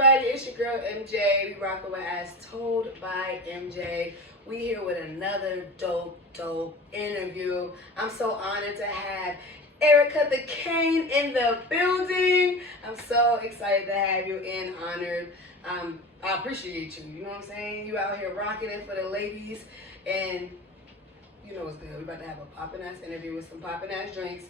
everybody, it's your girl MJ. We rockin' with As Told by MJ. We here with another dope interview. I'm so honored to have ERICA Kane in the building. I'm so excited to have you and honored. I appreciate you. You know what I'm saying? You out here rocking it for the ladies, and you know what's good. We about to have a poppin' ass interview with some poppin' ass drinks.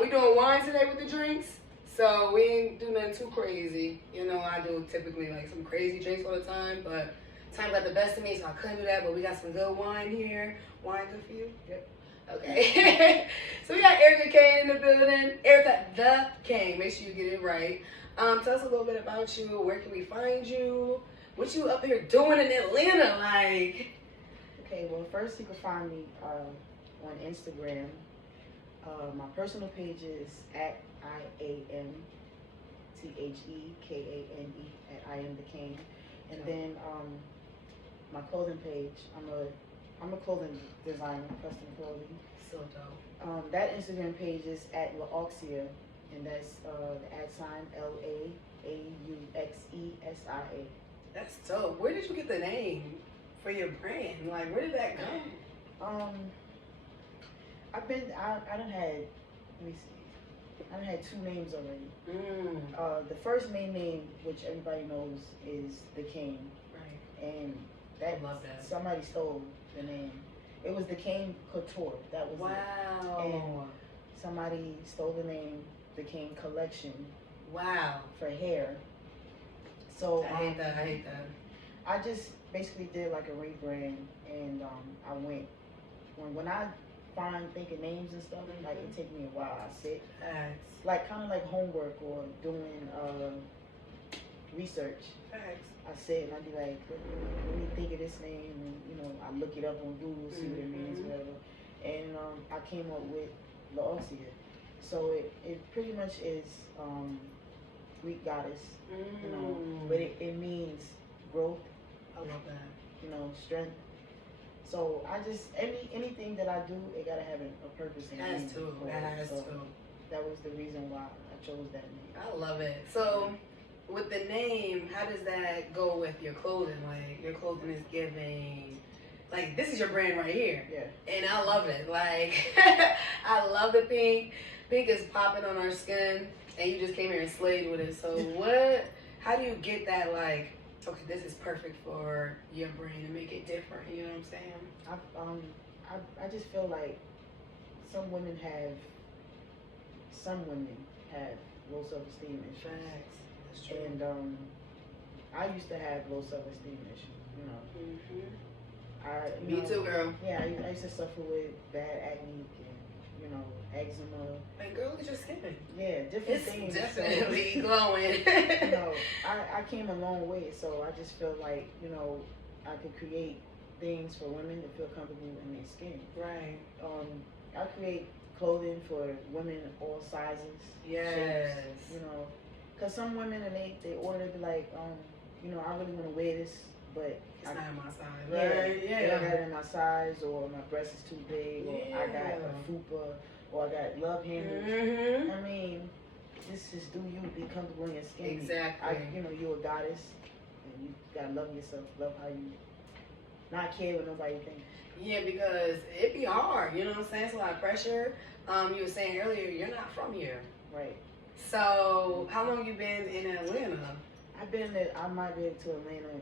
We doing wine today with the drinks. So we ain't do nothing too crazy. You know, I do typically like some crazy drinks all the time, but time got the best of me, so I couldn't do that. But we got some good wine here. Wine good for you? Yep. Okay. So we got ERICA Kane in the building. ERICA the Kane. Make sure you get it right. Tell us a little bit about you. Where can we find you? What you up here doing in Atlanta? Like. Okay. Well, first you can find me on Instagram. My personal page is at IAMTHEKANE at I am the King, and then my clothing page. I'm a clothing designer, custom clothing. So dope. That Instagram page is at LAUXIA, and that's the @ LAAUXESIA. That's dope. Where did you get the name for your brand? Like, where did that come? I done had, let me see, I done had 2 names already. The first main name, which everybody knows, is the King. Right. And I love that. Somebody stole the name. It was the King Couture. That was wow. it. And somebody stole the name, the King Collection. Wow. For hair. So I hate that. I just basically did like a rebrand, and I went when I think of names and stuff, like it take me a while. I sit, like kind of like homework or doing research. Facts. I sit and I be like, let me think of this name, and I look it up on Google, see what it means, whatever. And I came up with LAUXIA. So it pretty much is Greek goddess, but it means growth. I love that. Strength. So I just anything that I do, it gotta have a purpose in it. Has to. That was the reason why I chose that name. I love it. So with the name, how does that go with your clothing? Like your clothing is giving, like this is your brand right here. Yeah. And I love it. Like I love the pink. Pink is popping on our skin, and you just came here and slayed with it. So how do you get that, like, okay, this is perfect for your brand and make it different, you know what I'm saying? I just feel like some women have low self-esteem issues. Facts. That's true. And I used to have low self-esteem issues, Me too, girl. Yeah, I used to suffer with bad acne and, eczema. And girl, look at your skin. Yeah, different things. It's definitely glowing. I came a long way, so I just feel like, I could create things for women to feel comfortable in their skin. Right. I create clothing for women of all sizes, yes. shapes, because some women, and they order, they be like, I really want to wear this, but it's not in my size. Right? Yeah. They don't have it in my size, or my breast is too big, or I got a fupa, or I got love handles. I mean, this is do you be comfortable in your skin. Exactly. You're a goddess, and you gotta love yourself, love how you, not care what nobody thinks. Yeah, because it be hard, you know what I'm saying? It's a lot of pressure. You were saying earlier, you're not from here. Right. So, how long you been in Atlanta? I migrated to Atlanta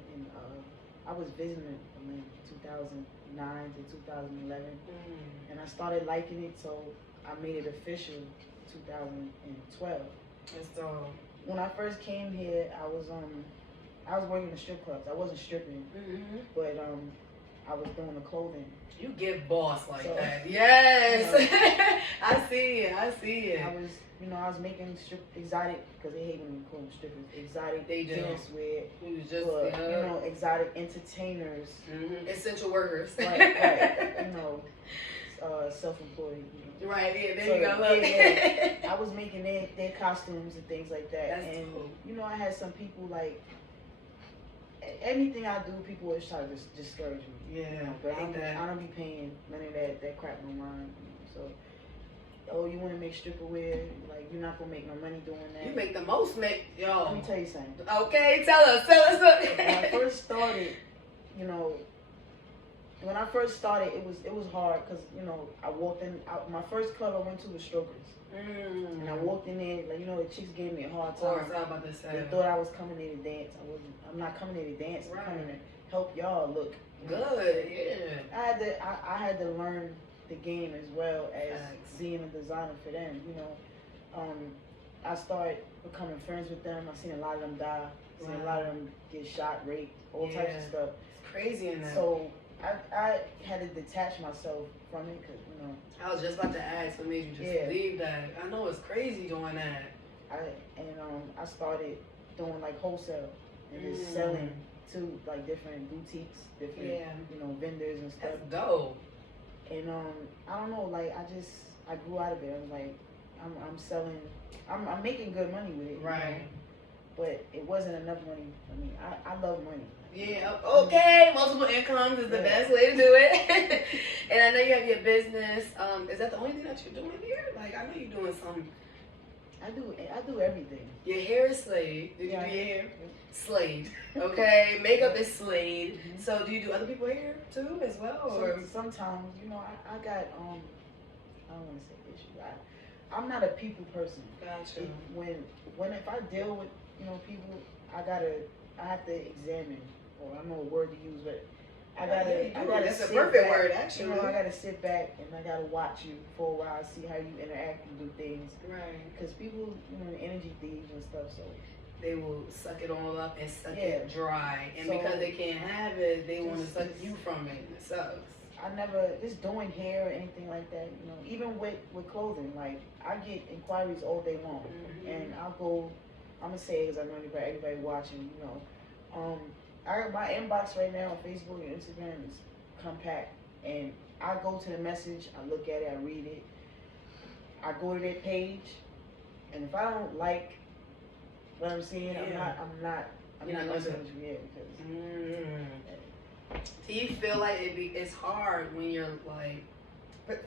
I was visiting Atlanta 2009 to 2011, and I started liking it, so I made it official 2012. That's dope. When I first came here, I was working in strip clubs. I wasn't stripping, but I was doing the clothing. You get boss like that. Yes. I see it. I was making exotic, because they hate when you call them strippers, exotic dance wear. Exotic entertainers. Essential workers. Right. Self-employed. Right, yeah, there you go. Yeah. I was making their costumes and things like that. That's cool. I had some people, like, anything I do, people always try to discourage me. Yeah. But I don't be paying none of that crap no mind. So oh, you want to make stripper wear, like you're not gonna make no money doing that. You make the most, yo. Let me tell you something. Okay, tell us. When I first started, you know, when I first started, it was hard because I walked in. My first club I went to was Strokers, and I walked in there like the chicks gave me a hard time. Of course, I was about to say. They thought I was coming there to dance. I wasn't. I'm not coming there to dance. I'm coming to help y'all look good. Yeah. I had to learn the game as well as being a designer for them. I started becoming friends with them. I seen a lot of them die. I seen a lot of them get shot, raped, all types of stuff. It's crazy in that. So I had to detach myself from it because I was just about to ask what made you just leave that. I know it's crazy doing that. I started doing like wholesale and just selling to like different boutiques, different vendors and stuff. That's dope. And I don't know, like I grew out of it. I was like, I'm selling, I'm making good money with it, right? But it wasn't enough money for me. I love money. Yeah. Okay. Multiple incomes is the best way to do it. And I know you have your business. Is that the only thing that you're doing here? Like I know you're doing some. I do everything. Your hair is slayed. Did you do your hair? Slayed. Okay. Makeup is slayed. So do you do other people's hair too as well? Or sometimes, I got I don't want to say issue. I'm not a people person. Gotcha. If I deal with people, I have to examine, or I don't know what word to use, but I gotta. That's a perfect word, actually. I gotta sit back and I gotta watch you for a while, see how you interact and do things. Right. Because people, energy thieves and stuff, so they will suck it all up and suck it dry, and because they can't have it, they want to suck you from it. It sucks. I never just doing hair or anything like that. Even with clothing, like I get inquiries all day long, and I'll go. I'm gonna say it because I know everybody watching. My inbox right now on Facebook and Instagram is compact, and I go to the message, I look at it, I read it, I go to their page, and if I don't like what I'm seeing, I'm not messing with you yet because. Do you feel like it's hard when you're like,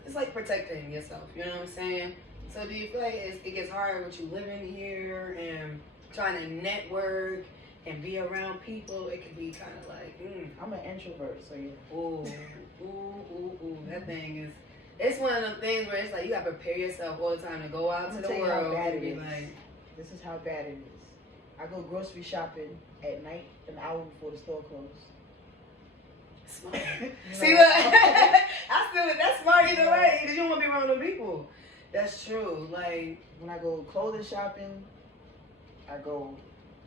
it's like protecting yourself, you know what I'm saying? So do you feel like it gets hard with you living here and trying to network and be around people? It could be kind of like, I'm an introvert, so yeah. Ooh, that thing is, it's one of them things where it's like you gotta prepare yourself all the time to go out to the world and be like. This is how bad it is. I go grocery shopping at night, an hour before the store closes. Smart. See, look, that's smart either way, because you don't want to be around them people. That's true. Like, when I go clothing shopping, I go,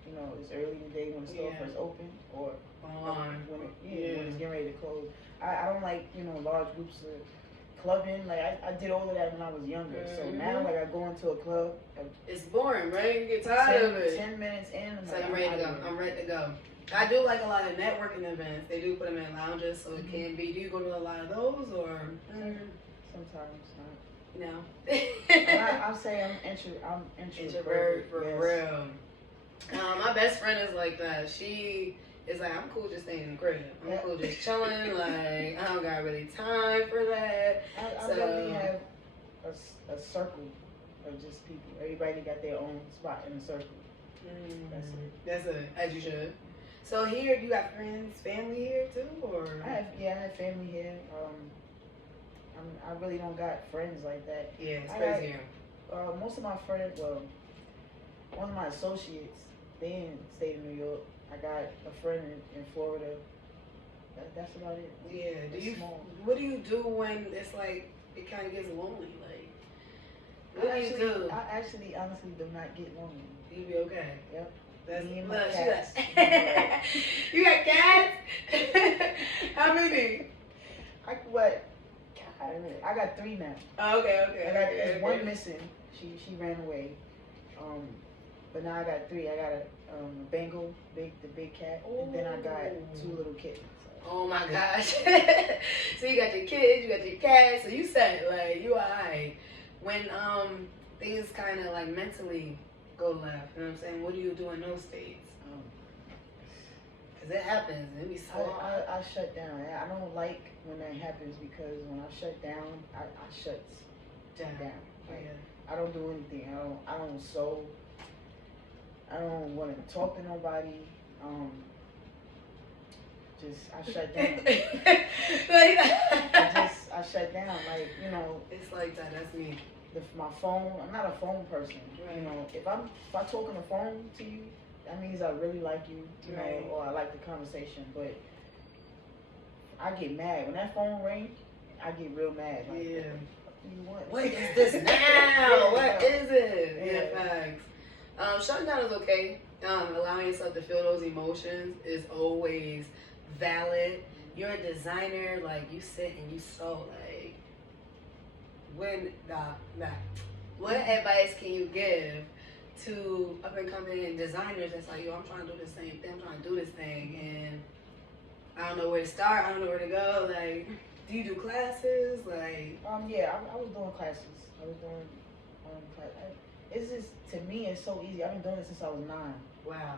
it's early in the day when the store first open, or when it's getting ready to close. I don't like, large groups of clubbing. Like, I did all of that when I was younger. So now, like, I go into a club. It's boring, right? You get tired of it. 10 minutes in, I'm ready to go. I'm ready to go. I do like a lot of networking events. They do put them in lounges, so it can be. Do you go to a lot of those, or sometimes not? No. I'll say I'm introvert for real. My best friend is like that. She is like, I'm cool just staying in the crib. I'm cool just chilling. Like, I don't got really time for that. I definitely have a circle of just people. Everybody got their own spot in the circle. That's it. As you should. So here, you got friends, family here too, or? I have family here. I really don't got friends like that. Yeah, it's crazy here. Most of my friends, one of my associates, they in the state of New York. I got a friend in Florida. That's about it. Yeah. What do you do when it's like it kind of gets lonely? Like, what do you do? I actually, honestly, do not get lonely. You be okay. Yep. That's me and my cats. You got cats? How many? I got 3 now. Oh, okay. There's one missing. She ran away. But now I got 3. I got a Bengal, the big cat, and then I got 2 little kittens. Oh my gosh. So you got your kids, you got your cats, so you said like you alright. When things kind of like mentally go left, you know what I'm saying? What do you do in those states? Because it happens, it be so hard. I shut down. I don't like when that happens because when I shut down, I shut down. Like, I don't do anything. I don't sew. I don't want to talk to nobody. I shut down. I shut down. Like, you know. It's like that. That's me. My phone. I'm not a phone person. Right. You know, if I talk on the phone to you, that means I really like you. You know, or I like the conversation. But I get mad when that phone rings. I get real mad. Like, yeah. What is this now? What is it? Yeah, facts. Shutting down is okay. Allowing yourself to feel those emotions is always valid. You're a designer, like you sit and you sew. Like, what advice can you give to up and coming designers that's like, yo, I'm trying to do the same thing, I'm trying to do this thing, and I don't know where to start, I don't know where to go. Like, do you do classes? Like, yeah, I was doing classes. I was doing class. It's just, to me, it's so easy. I've been doing it since I was 9. wow.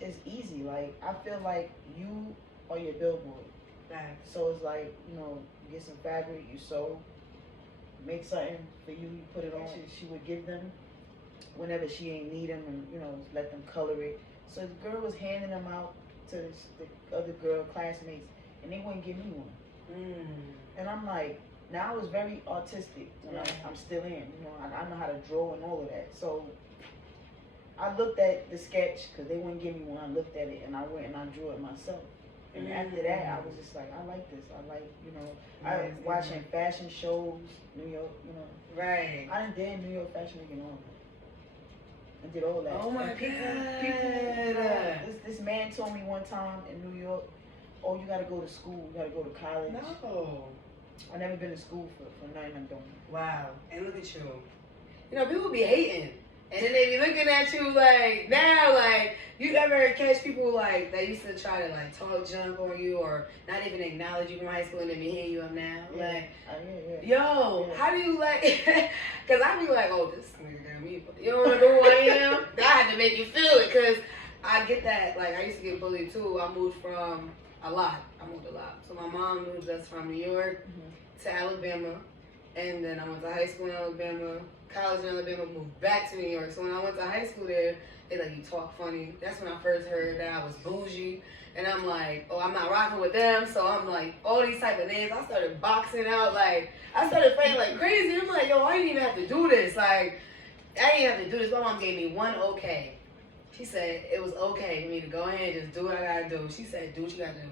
It's easy. Like, I feel like you are your billboard. Facts. So it's like, you know, you get some fabric, you sew, make something for you, you put it on. She would give them whenever she ain't need them, and, you know, let them color it. So the girl was handing them out to the other girl classmates, and they wouldn't give me one. And I'm like, now I was very artistic when I'm still in, you know, I know how to draw and all of that. So I looked at the sketch because they wouldn't give me one. I looked at it and I went and I drew it myself. And after that, I was just like, I like this. I like, you know, I was watching fashion shows, New York, you know. Right. I done did New York Fashion Week and all that. I did all that. Oh my God. People, this man told me one time in New York, oh, you gotta go to school, you gotta go to college. No. I never been to school for nothing I'm doing. Wow. And look at you. You know, people be hating. And then they be looking at you like, now, like, you ever catch people like that used to try to like talk junk on you or not even acknowledge you from high school and then be hitting you up now? Yeah. Like, yo, how do you like, because I be like, oh, this nigga got me. You don't know who I am? I had to make you feel it because I get that. Like, I used to get bullied too. I moved from a lot. So my mom moved us from New York to Alabama. And then I went to high school in Alabama, college in Alabama, moved back to New York. So when I went to high school there, they like, you talk funny. That's when I first heard that I was bougie. And I'm like, oh, I'm not rocking with them. So I'm like, all these type of names. I started boxing out. Like, I started fighting like crazy. I'm like, yo, I didn't even have to do this. Like, I didn't have to do this. My mom gave me one okay. She said it was okay for me to go ahead and just do what I gotta do. She said, do what you gotta do.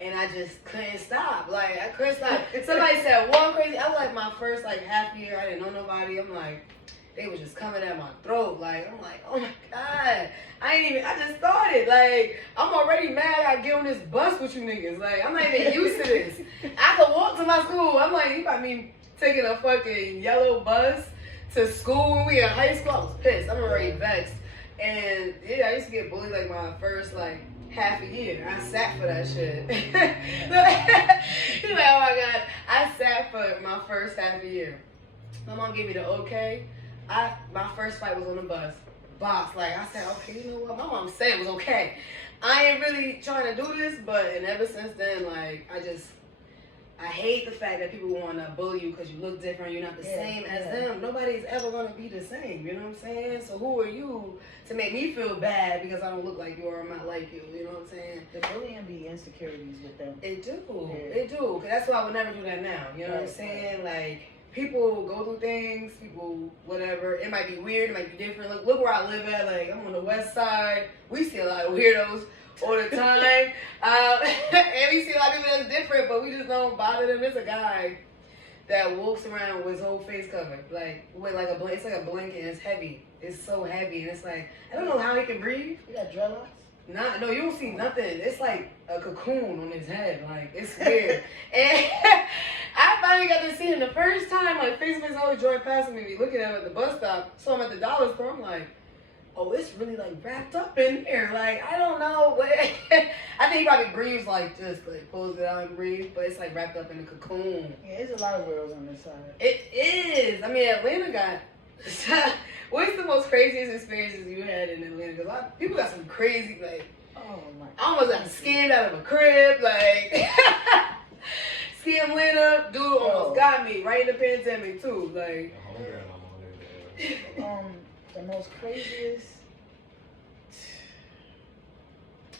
And I just couldn't stop. Like, I couldn't stop. Somebody said one crazy. I was like, my first like half year, I didn't know nobody. I'm like, they was just coming at my throat. Like, I'm like, oh my God. I just started. Like, I'm already mad I get on this bus with you niggas. Like, I'm not even used to this. I could walk to my school. I'm like, you got me taking a fucking yellow bus to school when we in high school. I was pissed. I'm already vexed. And yeah, I used to get bullied like my first like half a year. I sat for that shit. He's like, oh my God. I sat for my first half a year. My mom gave me the okay. My first fight was on the bus. Box. Like, I said, okay, you know what? My mom said it was okay. I ain't really trying to do this, and ever since then, like, I hate the fact that people want to bully you because you look different. You're not the same as them. Nobody's ever going to be the same. You know what I'm saying? So who are you to make me feel bad because I don't look like you or I'm not like you? You know what I'm saying? The bullying be insecurities with them. It do. Yeah. It do. Cause that's why I would never do that now. You know what I'm saying? Like, people go through things. People, whatever. It might be weird. It might be different. Look where I live at. Like, I'm on the west side. We see a lot of weirdos all the time. And we see a lot of people that's different, but we just don't bother them. There's a guy that walks around with his whole face covered, like with like a blanket. It's like a blanket and it's heavy. It's so heavy and it's like, I don't know how he can breathe. You got dreadlocks? No, you don't see nothing. It's like a cocoon on his head. Like, it's weird. And I finally got to see him the first time. Like, face-to-face always drove past me, be looking at him at the bus stop. Saw him at the dollar store. I'm like, oh, it's really like wrapped up in here. Like, I don't know. I think he probably breathes like just like pulls it out and breathes, but it's like wrapped up in a cocoon. Yeah, there's a lot of weirdos on this side. It is. I mean, Atlanta got. What's the most craziest experiences you had in Atlanta? Because people got some crazy, like, oh my, I almost got scammed out of a crib, like, scam Atlanta. Dude almost got me right in the pandemic too. Like, the most craziest.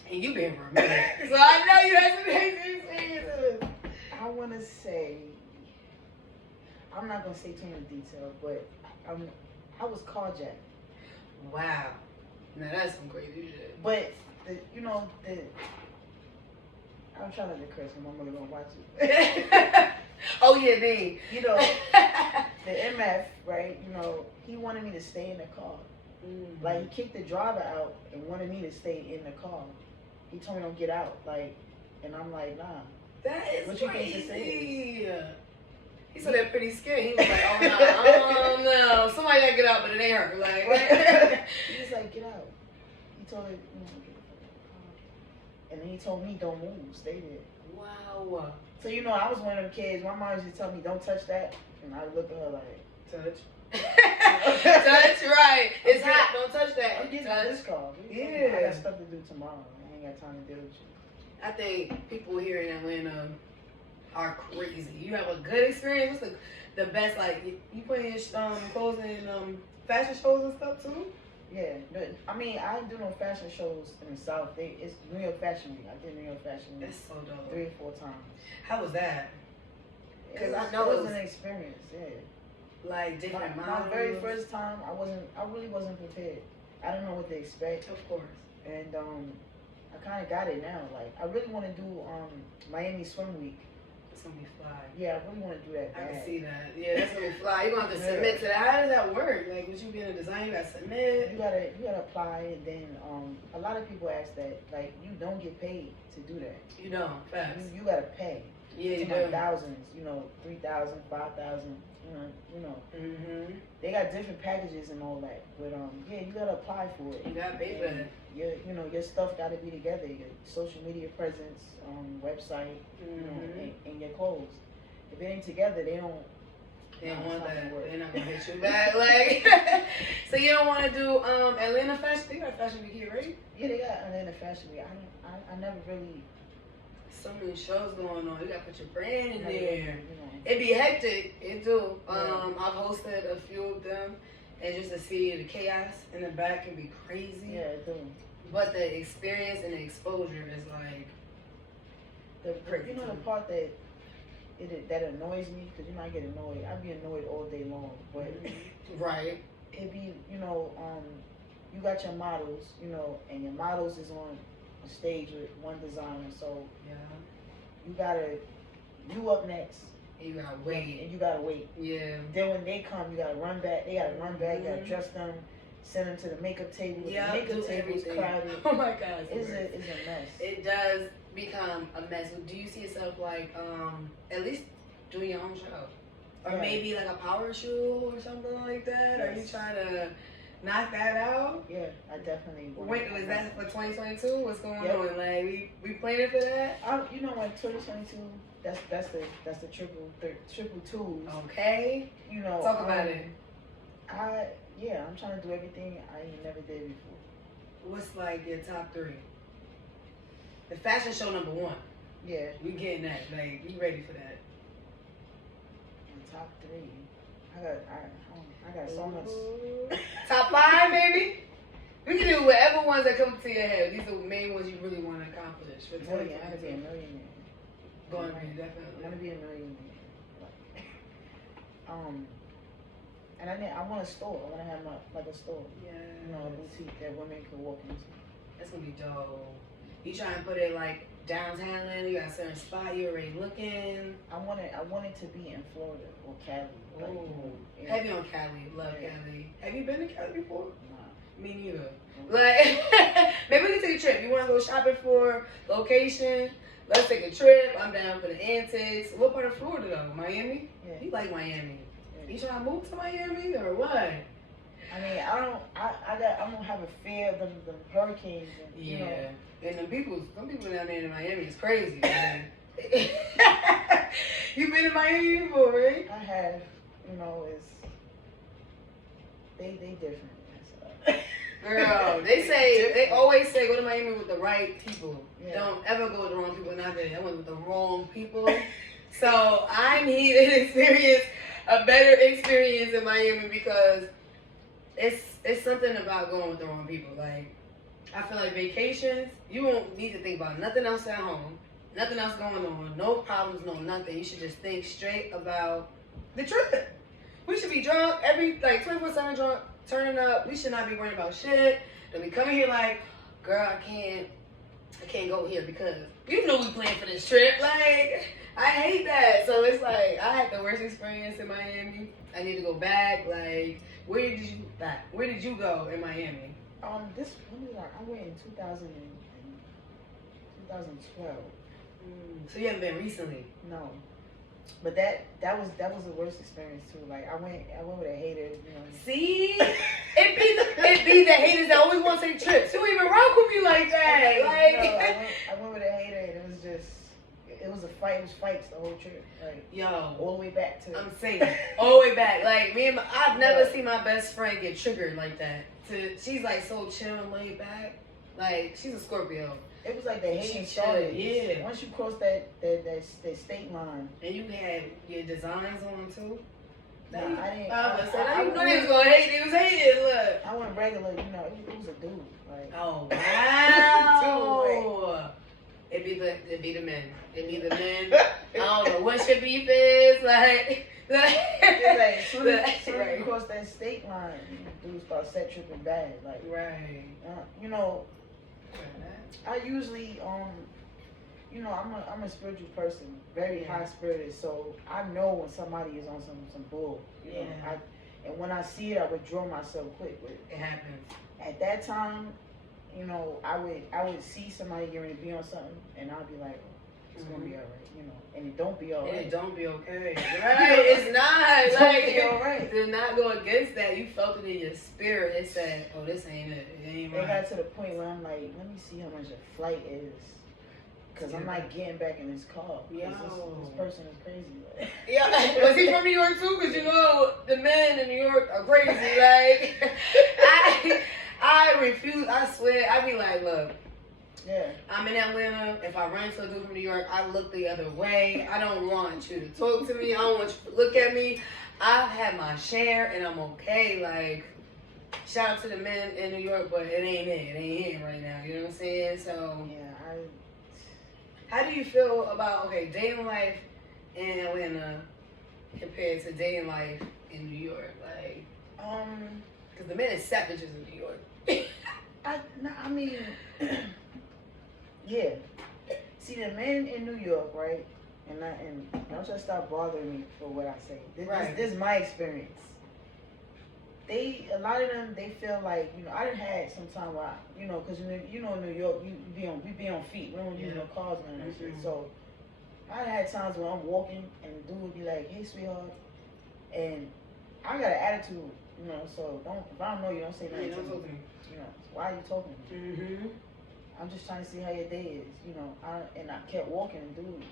And you been for a minute, so I know you had some crazy experiences. I want to say, I'm not gonna say too much detail, but I was carjacked. Wow, now that's some crazy shit. But I'm trying not to curse when my mother gonna watch it. Oh yeah, me. You know, the MF, right? You know, he wanted me to stay in the car. Like, he kicked the driver out and wanted me to stay in the car. He told me don't get out, like, and I'm like, nah. That is what you crazy. think to say? He saw that pretty scared. He was like, oh no, somebody gotta get out, but it ain't her. Like, he was like, get out. He told her, get the car. And then he told me, don't move, stay there. Wow. So I was one of them kids. My mom used to tell me, don't touch that, and I would look at her like, touch. Touch, right. It's hot. Don't touch that. I'm getting touch. This car. Yeah. I got stuff to do tomorrow. I ain't got time to deal with you. I think people here in Atlanta are crazy. You have a good experience. What's the best? Like, you put in clothes in fashion shows and stuff too? Yeah. I mean, I didn't do no fashion shows in the South. It's New York Fashion Week. I did New York Fashion Week. That's so dope. 3 or 4 times. How was that? Because I know it was an experience. Yeah. Like different models. My very first time, I really wasn't prepared. I didn't know what to expect. Of course. And I kind of got it now. Like, I really want to do Miami Swim Week. It's gonna be fly. Yeah, I really want to do that. I can see that. Yeah, that's gonna be fly. You're gonna have to submit to that. How does that work? Like, with you being a designer, you gotta submit. You gotta apply, and then a lot of people ask that. Like, you don't get paid to do that. You don't. Facts. You gotta pay. Yeah, you do. do. Thousands. 3,000, 5,000. Mm-hmm. They got different packages and all that, but yeah, you gotta apply for it. You gotta pay for it. Your stuff gotta be together. Your social media presence, website, and your clothes. If it ain't together, they don't. They don't want that. They're not gonna hit you back. Like, so you don't want to do Atlanta Fashion? They got Fashion Week here, right? Yeah, they got Atlanta Fashion Week. I never really. So many shows going on. You gotta put your brand in there. It be hectic. It do. I've hosted a few of them, and just to see the chaos in the back can be crazy. Yeah, it do. But the experience and the exposure is like the part that annoys me, because I get annoyed. I be annoyed all day long, but right. It be you got your models, and your models is on a stage with one designer, so you up next. And you gotta wait. And you gotta wait. Yeah. Then when they come, you gotta run back. They gotta run back. You gotta dress them, send them to the makeup table. Yeah, the makeup table's crowded. Oh my God, it's a mess. It does become a mess. Do you see yourself like at least doing your own show, or maybe like a power show or something like that? Yes. Are you trying to knock that out? Yeah, I definitely. Wait, was that for 2022? What's going on? Like we planning for that? In 2022. That's the triple twos. Okay. Talk about it. I'm trying to do everything I ain't never did before. What's like your top 3? The fashion show number 1. Yeah. We getting that. Like, you ready for that? Top 3. I got so much. Top 5, maybe? We can do whatever ones that come to your head. These are the main ones you really want to accomplish for 2022. I gotta be a millionaire. Going to be, definitely. I want to be a millionaire. And I want a store. I want to have a store. Yeah. A boutique that women can walk into. That's gonna be dope. You trying to put it like downtown Atlanta? You got a certain spot you already looking? I want it to be in Florida or Cali. Heavy on Cali. Love Cali. Have you been to Cali before? Nah. Me neither. Like, maybe we can take a trip. You want to go shopping for location? Let's take a trip. I'm down for the antics. What part of Florida though? Miami? Yeah. You like Miami? Yeah. You trying to move to Miami or what? I mean, I don't have a fear of the hurricanes. And, and some people down there in Miami is crazy. You been to Miami before, right? I have. It's they different. Girl, they always say go to Miami with the right people. Yeah. Don't ever go with the wrong people. Not that I went with the wrong people So I'm here to experience a better experience in Miami because it's something about going with the wrong people. Like, I feel like vacations, you won't need to think about nothing else at home, nothing else going on, no problems, no nothing. You should just think straight about the trip. We should be drunk every, like, 24/7 drunk, turning up. We should not be worrying about shit. Then we come in here like, girl, I can't go here because you know we planned for this trip. Like, I hate that. So it's like, I had the worst experience in Miami. I need to go back. Like, where did you go in Miami? I went in 2012. So you haven't been recently? No. But that was the worst experience too. Like I went with a hater, you know. See, it be the haters that always want to take trips. Who even rock with me like that? Like, I went with a hater, and it was a fight. It was fights the whole trip. Like, yo, all the way back to. I'm saying, all the way back. Like I've never seen my best friend get triggered like that. She's like so chill and laid back. Like, she's a Scorpio. It was like the hating started. Yeah. Once you cross that state line. And you had your designs on too? Nah, I didn't. I knew they was gonna hate. They was hating. Look. I went regular. You know, it was a dude. Like. Oh wow. It be the men. It be the men. I don't know what your beef is. Like. As soon as you cross that state line, dudes start set tripping bad. Like. Right. You know. I usually, you know, I'm a spiritual person, very high spirited. So I know when somebody is on some bull. You know? And when I see it, I withdraw myself quick. But it happens. At that time, you know, I would see somebody getting ready to be on something, and I'd be like, it's gonna be all right, you know. And it don't be all right. It don't be okay. Right? It's not. Like, be all right. Do not go against that. You felt it in your spirit. It said, oh, this ain't it. It ain't right. It got to the point where I'm like, let me see how much a flight is. Because I'm not getting back in this car. Yo. This person is crazy. Yeah. Was he from New York too? Because you know, the men in New York are crazy. Like, I refuse. I swear. I be like, look. Yeah. I'm in Atlanta. If I run into a dude from New York, I look the other way. I don't want you to talk to me. I don't want you to look at me. I've had my share and I'm okay. Like, shout out to the men in New York, but it ain't it. It ain't it right now. You know what I'm saying? So, yeah. How do you feel about, dating life in Atlanta compared to dating life in New York? Like, because the men is savages in New York. I mean, yeah. See, the men in New York, right? And don't just stop bothering me for what I say. This is my experience. A lot of them, they feel like, you know, I done had some time where, you know, because, you know, in New York, we be on feet. We don't use no cars and that shit. So, I had times where I'm walking and the dude would be like, hey, sweetheart. And I got an attitude, you know, so if I don't know you, don't say nothing to me. You know, why are you talking to me? Mm-hmm. I'm just trying to see how your day is, you know. I kept walking and dude,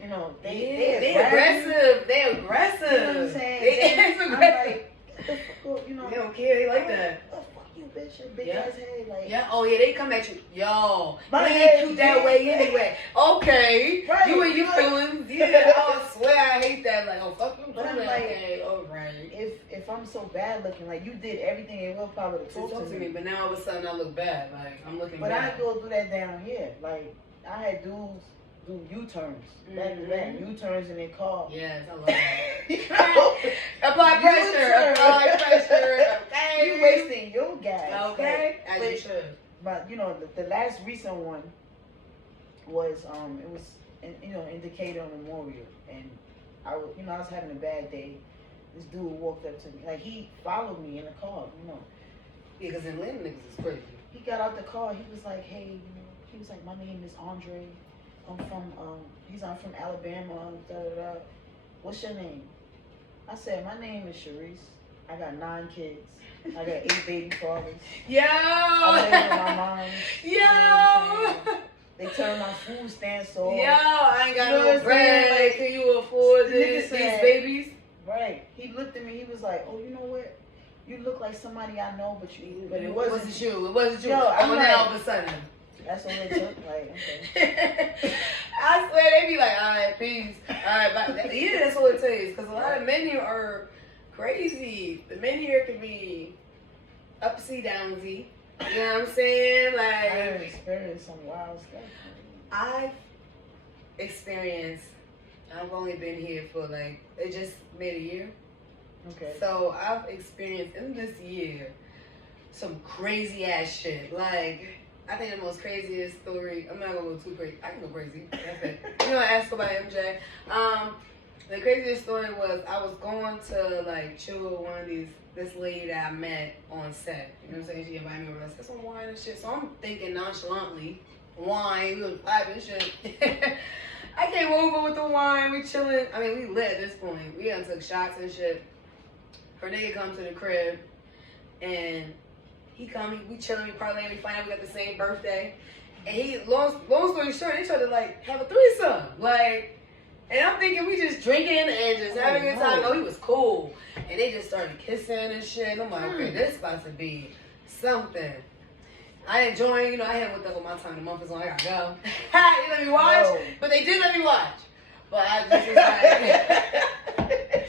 you know, they aggressive. They're aggressive. You know what I'm saying? I'm like, you know, they don't care. They like that. Oh, fuck you, bitch. Your big ass head. Like, yeah. Oh, yeah. They come at you. Yo. My they head ain't cute that way anyway. Okay. Right, you and your feelings. Yeah. I swear I hate that. Like, oh, fuck you. But I'm like, okay. All right. If I'm so bad looking, like, you did everything in willpower to talk to me. But now all of a sudden I look bad. Like, I'm looking bad. But I go do that down here. Like, I had dudes do U-turns, back to back, U-turns in their car. Yes, I love that. Apply pressure. Okay. You wasting your gas. Okay. As you should. But, you know, the last recent one was, it was, you know, in Decatur Memorial. And, I was having a bad day. This dude walked up to me. Like, he followed me in the car, you know. Yeah, because Atlanta niggas is crazy. He got out the car. He was like, hey, you know, he was like, my name is Andre. I'm from Alabama. Da, da, da. What's your name? I said, my name is Sharice. I got 9 kids. I got 8 baby fathers. Yo! I live with my mom. Yo! You know they turned my food stamps off. Yo, I ain't got no bread. Like, can you afford these babies? Right. He looked at me. He was like, oh, you know what? You look like somebody I know, but it wasn't you. It wasn't you. Yo, I'm like, all of a sudden. That's what it took. Like, okay. I swear they be like, all right, peace. All right, bye. Yeah, that's what it takes. Because a lot of men here are crazy. The men here can be upsy downsy. You know what I'm saying? Like, I've experienced some wild stuff. I've experienced. I've only been here for like, it just made a year. Okay. So I've experienced in this year some crazy ass shit. Like, I think the most craziest story, I'm not gonna go too crazy. I can go crazy. That's it. You know, Astoldbymj Mj. The craziest story was I was going to like chill with one of this lady that I met on set. You know what I'm saying? She invited me over. I said some wine and shit. So I'm thinking nonchalantly, wine, we was vibing and shit. I came over with the wine, we chilling. I mean, we lit at this point. We done took shots and shit. Her nigga comes to the crib, and he come, we chilling, we parlaying, we find out we got the same birthday. And he, long story short, they tried to like have a threesome. Like, and I'm thinking we just drinking and just having a good time. No, he was cool. And they just started kissing and shit. And I'm like, okay, this about to be something. I enjoying, you know, I had with my time. The month is on, I gotta go. You let me watch, No. but they did let me watch. But I just was like,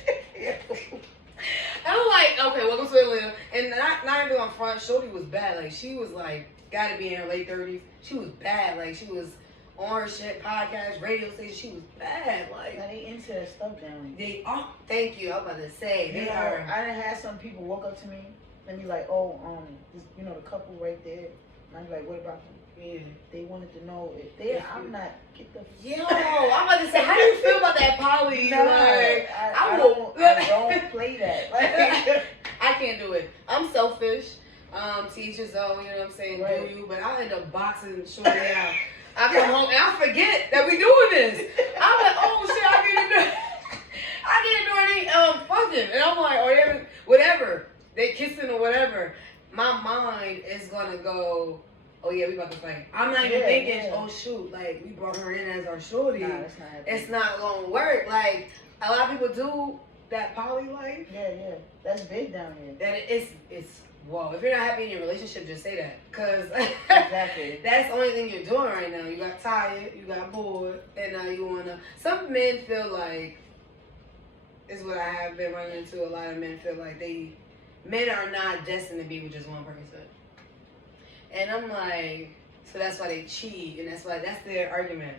I'm like, okay, welcome to Atlanta. And not even on front, Shorty was bad. Like, she was like, gotta be in her late 30s. She was bad. Like, she was on her shit, podcast, radio station. She was bad. Like, Now they into that stuff down here. they are. Thank you. I was about to say they are. I done had some people walk up to me and be like, "Oh, this, you know, the couple right there." And I'm like, "What about them?" Yeah. They wanted to know if they. I'm not. Get the. Yo, I'm about to say, how do you feel about that poly? No, Like, I don't play that. Like, I can't do it. I'm selfish. To each his own, you know what I'm saying? Right. Do you? But I end up boxing Shorty out. I come home and I forget that we doing this. I'm like, oh shit, I can't do any fucking. And I'm like, or whatever. They kissing or whatever. My mind is gonna go, oh yeah, we about to fight. I'm not even thinking, oh shoot, like we brought her in as our shorty. Nah, that's not happening. It's not gonna work. Like a lot of people do that poly life. Yeah, that's big down here. That it's whoa. If you're not happy in your relationship, just say that, cause Exactly. that's the only thing you're doing right now. You got tired, you got bored, and now you wanna. Some men feel like, is what I have been running into. A lot of men feel like men are not destined to be with just one person. And I'm like, so that's why they cheat, and that's their argument.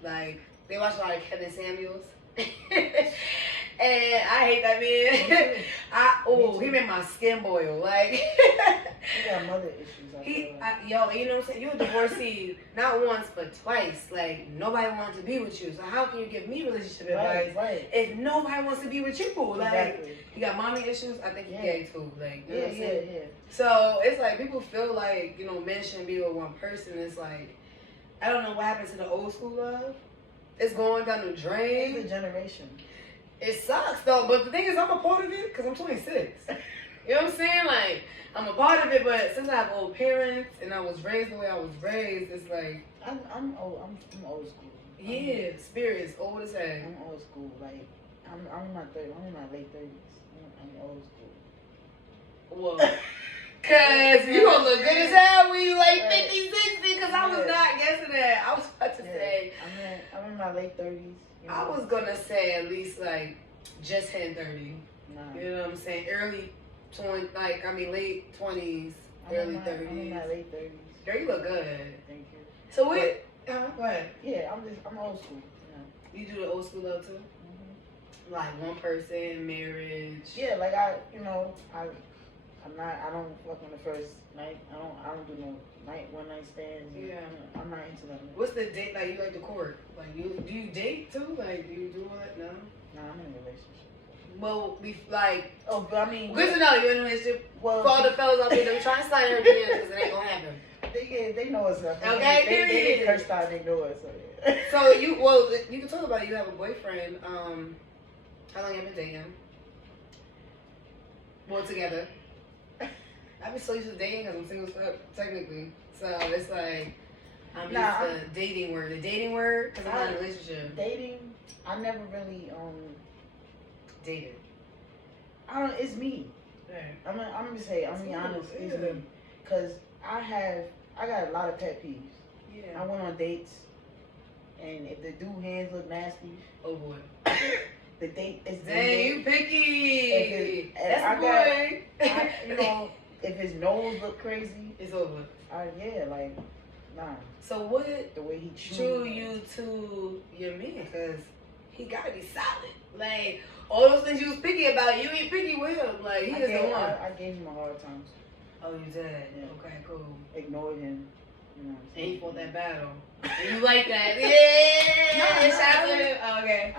Like, they watch a lot of Kevin Samuels. And I hate that man. He made my skin boil. Like, He got mother issues. you know what I'm saying? You're a divorcee, not once but twice. Like, nobody wants to be with you. So how can you give me relationship advice if nobody wants to be with you? Like, Exactly. you got mommy issues. I think you're gay too. Like, you know what I'm Yeah. saying? So it's like people feel like, you know, men shouldn't be with one person. It's like, I don't know what happened to the old school love. It's going down the drain. It's the generation. It sucks though, but the thing is, I'm a part of it because I'm 26. You know what I'm saying? Like, I'm a part of it, but since I have old parents and I was raised the way I was raised, it's like I'm old school. Yeah, spirit is old as heck. I'm old school. Like I'm in my late 30s. I'm old school. Well, cause you gonna look good as hell when you like 50, 60. Cause I was not guessing that. I was about to say. I'm in my late 30s. You know? I was gonna say at least like just hitting 30. Nah. You know what I'm saying? Early 20, late 20s, early 30s. I'm in my late 30s. Girl, you look good. Thank you. So what? Go ahead. Yeah, I'm old school. You do the old school love too? Mm-hmm. Like one person, marriage. Yeah, like I don't fuck on the first night. I don't do no one night stands. Yeah. I'm not into that. What's the date? Like, you like to court? Like, do you date too? Like, do you do what? No. Nah, I'm in a relationship. Well, like. Oh, but I mean. Good to know you're in a relationship. Well, for all the fellas out there that be trying to slide in her DMs because it ain't gonna happen. They know us. Okay, they get cursed out. They know us. So, yeah. So you can talk about it. You have a boyfriend. How long you been dating? Well, together. I've been so used to dating because I'm single as fuck, technically. So it's like, I'm used to dating word. The dating word, because I'm not in a relationship. Dating, I never really, dated. It's me. Yeah. I'm gonna say, I'm gonna be honest, it's me. Because I got a lot of pet peeves. Yeah. I went on dates, and if the dude hands look nasty, Oh boy. the date is. Dang, you picky. That's a boy. You know, if his nose look crazy, it's over. Yeah, like, nah. So what the way he drew you to your man? Cause he gotta be solid. Like all those things you was picky about, you ain't picky with him. Like he is the one. I gave him a hard time. Oh, you did? Yeah. Okay, cool. Ignored him. You know. And he fought that battle. And you like that? Yeah. Shout out to him. Oh, okay.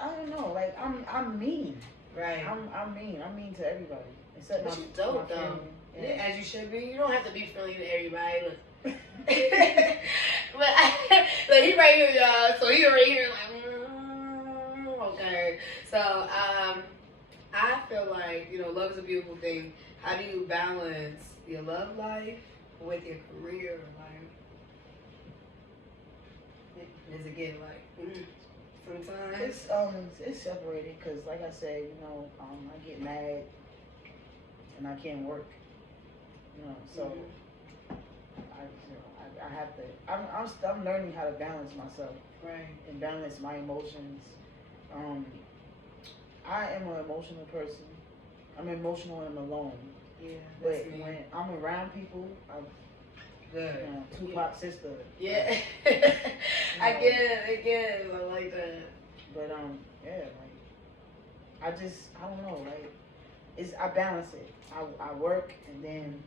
I don't know. Like I'm mean. Right. I'm mean. I'm mean to everybody except But my, you dope my though. family. Yeah, as you should be. You don't have to be friendly to everybody. Look. But like he right here, y'all. So he right here, like, okay. So I feel like love is a beautiful thing. How do you balance your love life with your career life? Does it get like sometimes? It's separated because, like I said, I get mad and I can't work. So I have to. I'm learning how to balance myself. Right. And balance my emotions. I am an emotional person. I'm emotional when I'm alone. Yeah. But when I'm around people, I'm good. Tupac sister. Yeah. I get it. I like that. But yeah, like I don't know, like I balance it. I work and then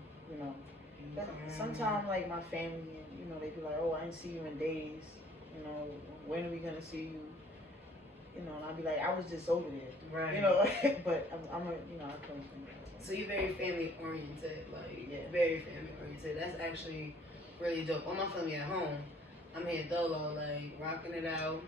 sometimes like my family and they be like, oh, I didn't see you in days. When are we gonna see you? And I'd be like, I was just over there. Right. But I come from that. So you're very family oriented, like very family oriented. That's actually really dope. All my family at home, I'm here dolo, like rocking it out.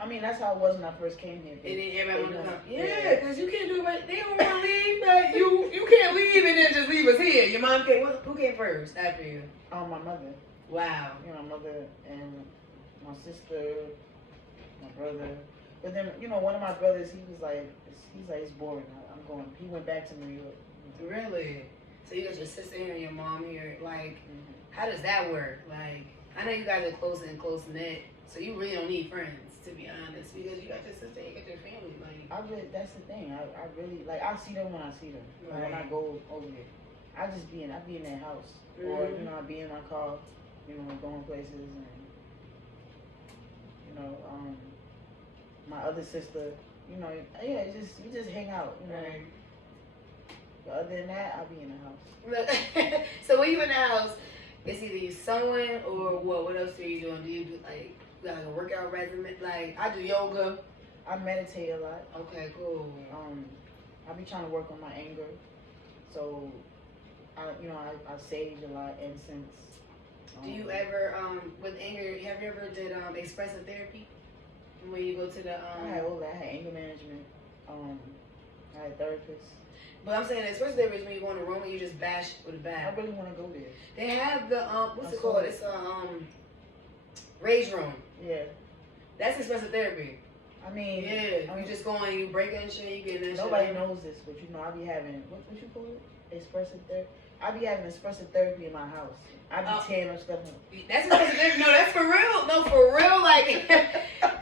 I mean, that's how it was when I first came here. And then everybody want to come. Yeah, because you can't do it. They don't want to leave, but you can't leave and then just leave us here. Your mom came. Who came first after you? My mother. Wow. My mother and my sister, my brother. But then, one of my brothers, he's like, it's boring. I'm going. He went back to New York. Really? So you got your sister here and your mom here. Like, how does that work? Like, I know you guys are close and close knit, so you really don't need friends, to be honest, because you got your sister, you got your family. Like, that's the thing. I really like. I see them when I see them. Right. When I go over there, I be in their house, or I be in my car, going places, and my other sister, we just hang out, Right. But other than that, I'll be in the house. So when you in the house, it's either you sewing or what? What else are you doing? Do you do like a workout regimen? Like I do yoga. I meditate a lot. Okay, cool. I be trying to work on my anger, so I sage a lot, incense. Do you ever with anger? Have you ever did expressive therapy? When you go to the I had all that. I had anger management. I had a therapist. But I'm saying expressive therapy is when you go in a room and you just bash with a bat. I really want to go there. They have the what's it called? It's rage room. Yeah. That's expressive therapy. I mean, yeah. You just go in, you break in shit, you get in that nobody shit. knows this, but I be having what you call it? Expressive therapy. I be having expressive therapy in my house. I be tearing up stuff up. That's expressive therapy. No, that's for real. No, for real. Like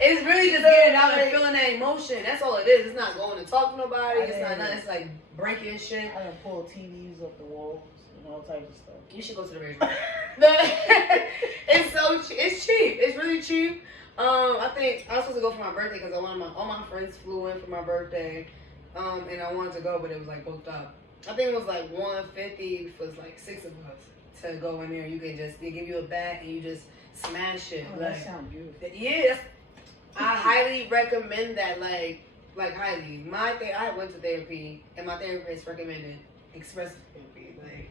it's really just getting out and feeling that emotion. That's all it is. It's not going to talk to nobody. It's not nothing. It's like breaking shit. I done pull TVs off the walls and all types of stuff. You should go to the rage room. It's cheap. It's really cheap. I think I was supposed to go for my birthday because all my friends flew in for my birthday, and I wanted to go, but it was like booked up. I think it was like $150 for like 6 of us to go in there. You can they give you a bat and you just smash it. Oh, that sounds beautiful. Yeah, I highly recommend that. Like highly. I went to therapy and my therapist recommended expressive therapy. Like.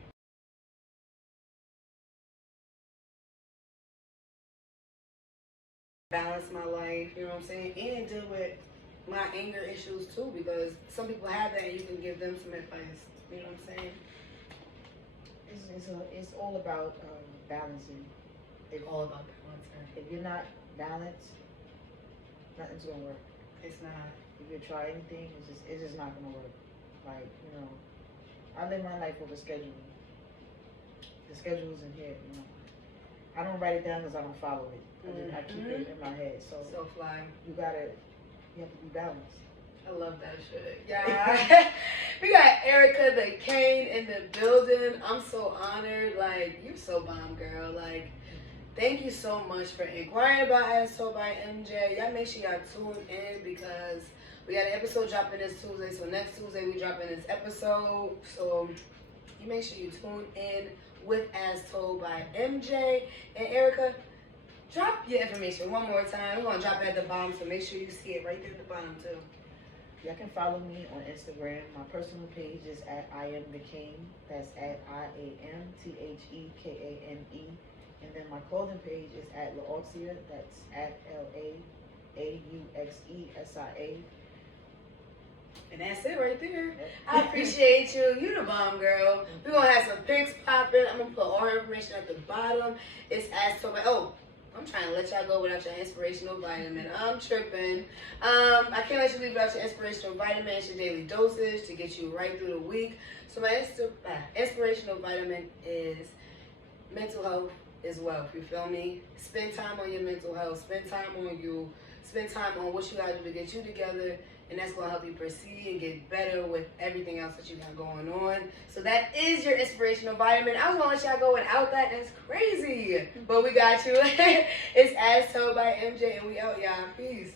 Balance my life, you know what I'm saying, and deal with my anger issues too, because some people have that and you can give them some advice, you know what I'm saying? It's all about balancing. It's all about balancing. If you're not balanced, nothing's gonna work. It's not. If you try anything, it's just not gonna work. Like, I live my life with a schedule. The schedule isn't here, I don't write it down because I don't follow it. I keep it in my head. So fly. You have to be balanced. I love that shit. Yeah. We got ERICA Kane in the building. I'm so honored. Like, you're so bomb, girl. Like, thank you so much for inquiring about Astoldbymj. Y'all make sure y'all tune in because we got an episode dropping this Tuesday. So next Tuesday we dropping this episode. So you make sure you tune in with Astoldbymj. And ERICA, drop your information one more time. We're going to drop it at the bottom, so make sure you see it right there at the bottom, too. Y'all can follow me on Instagram. My personal page is at I am the Kane. That's at IAMTHEKANE. And then my clothing page is at Lauxia. That's at LAAUXESIA. And that's it right there. I appreciate you. You the bomb, girl. We're going to have some pics popping. I'm going to put all her information at the bottom. It's Astoldbymj. Oh, I'm trying to let y'all go without your inspirational vitamin. I'm tripping. I can't let you leave without your inspirational vitamin. It's your daily dosage to get you right through the week. So my inspirational vitamin is mental health is wealth. You feel me? Spend time on your mental health. Spend time on you. Spend time on what you got to do to get you together. And that's going to help you proceed and get better with everything else that you got going on. So that is your inspirational vitamin. I was going to let y'all go without that. That's crazy. But we got you. It's Astoldbymj, and we out, y'all. Peace.